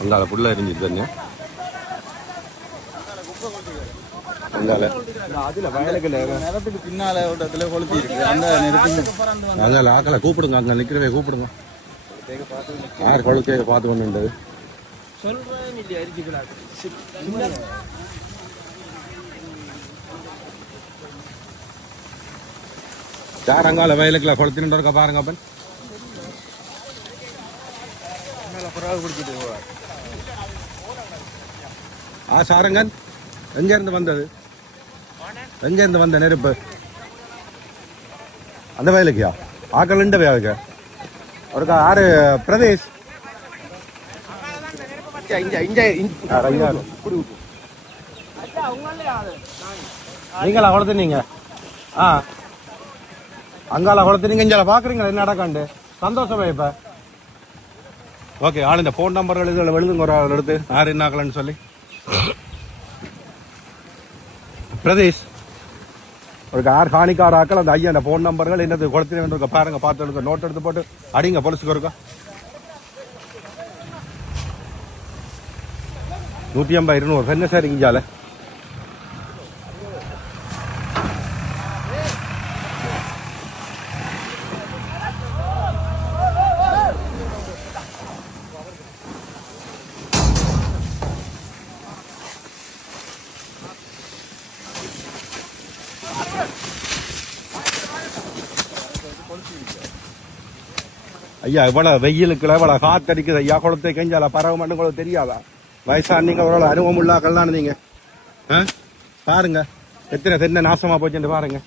அங்கால புள்ள எரிஞ்சிட்டு தண்ணி அதுல வயலுக்குள்ள நேரத்துக்கு பின்னால இடத்துல கொளுத்தி இருக்கு அந்த நேரத்துக்கு அங்கால ஆக்களை கூப்பிடுங்க அங்க நிக்கிறவே கூப்பிடுங்க யார் கொளுத்தியை பார்த்து கொண்டு சொல்றேன் இல்லையா அரிஞ்சுக்கலாம் யார் அங்கால வயலுக்குள்ள கொளுத்தின்னு இருக்க பாருங்க அப்பன் சாரங்கன் எங்க இருந்து வந்தது எங்க இருந்து வந்த நெருப்பு அந்த வயலுக்கியா ஆக்கள் இந்த வயலுக்கு அவருக்கு ஆறு பிரதேஷ் நீங்களா குளத்துனீங்க அங்கால குளத்துனீங்க இங்க பாக்குறீங்களா என்ன நடக்காண்டு சந்தோஷமா இப்ப ஓகே ஆள் இந்த போன் நம்பர்கள் இதில் எழுதுங்க ஒரு ஆள் எடுத்து யார் என்ன ஆக்கலன்னு சொல்லி பிரதேஷ் ஒரு யார் காணிக்கார ஆக்கள் அந்த ஐயா அந்த போன் நம்பர்கள் என்னது குளத்தின பாருங்க பார்த்து எடுக்க நோட் எடுத்து போட்டு அடிங்க போலீஸுக்கு இருக்கா 150 200 என்ன சார் இங்கால ஐயா இவ்வளவு வெயிலுக்குள்ள இவ்வளவு காத்தடிக்குது ஐயா குளத்தை கெஞ்சால பறவை மட்டும் கூட தெரியாதா வயசா நீங்க ஒரு அனுபவம் உள்ளாக்கள் தான் நீங்க பாருங்க எத்தனை தென்னை நாசமா போச்சுன்னு பாருங்க